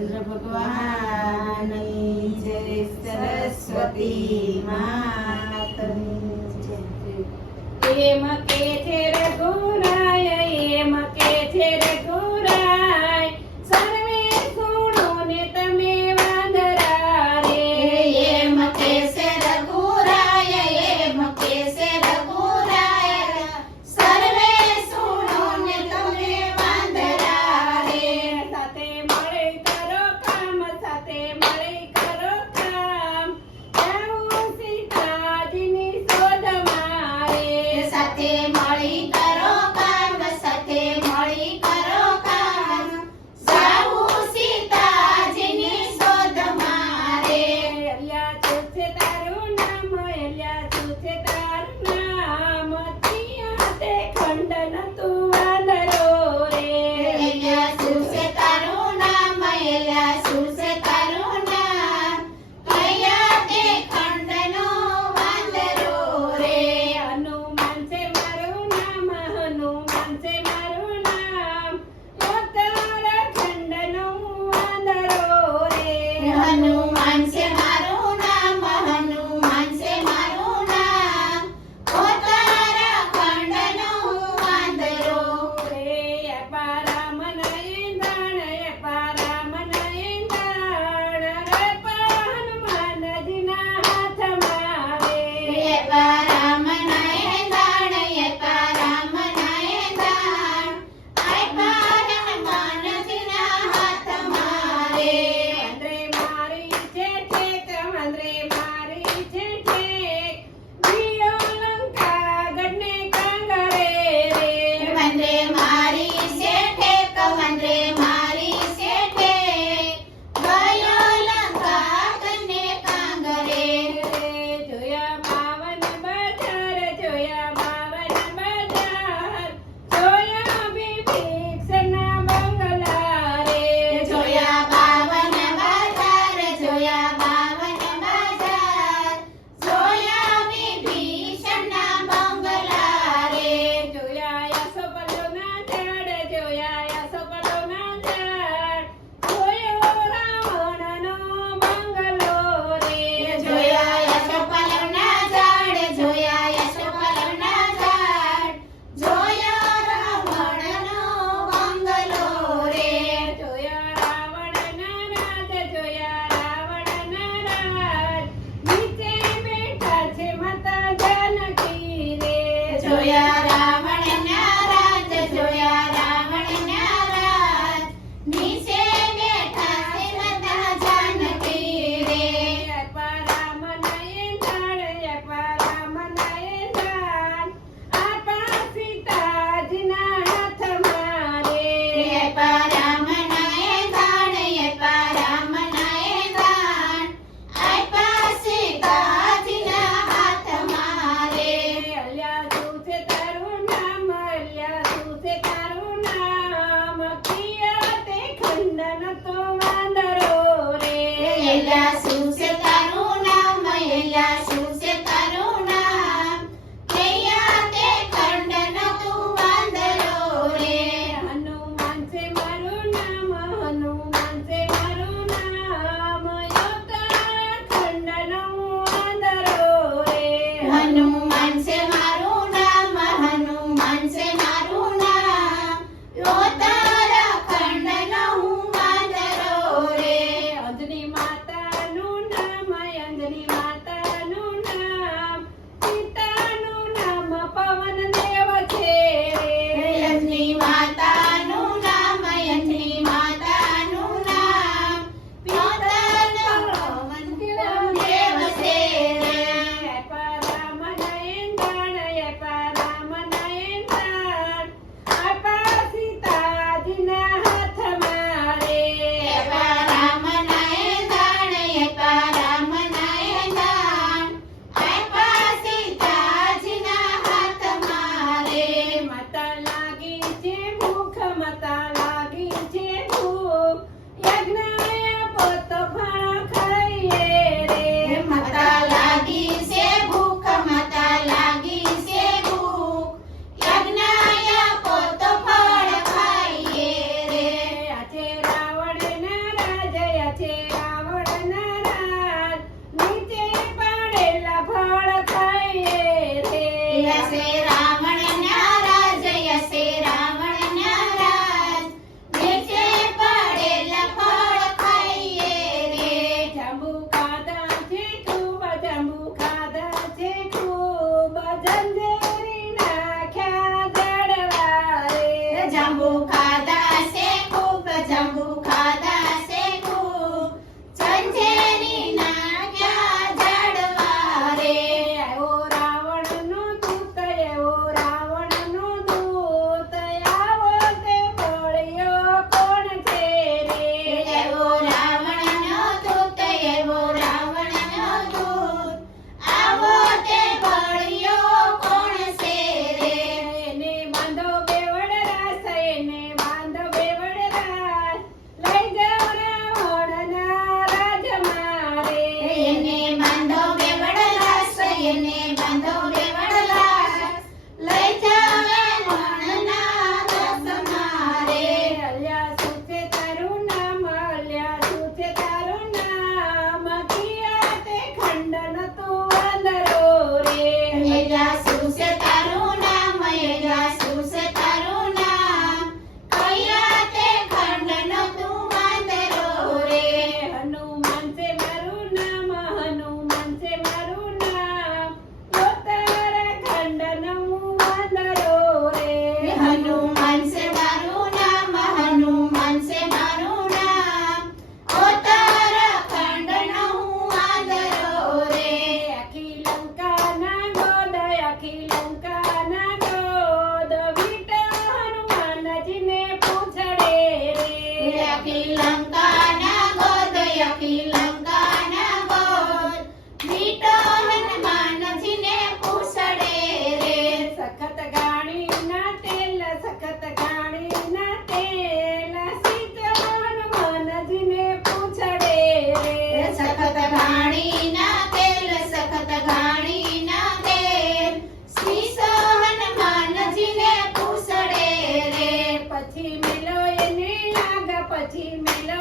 ચંદ્ર ભગવાન જય સરસ્વતી માતની જય. એમ કે છે રઘુ પછી મેલો એને આગા પછી મેલો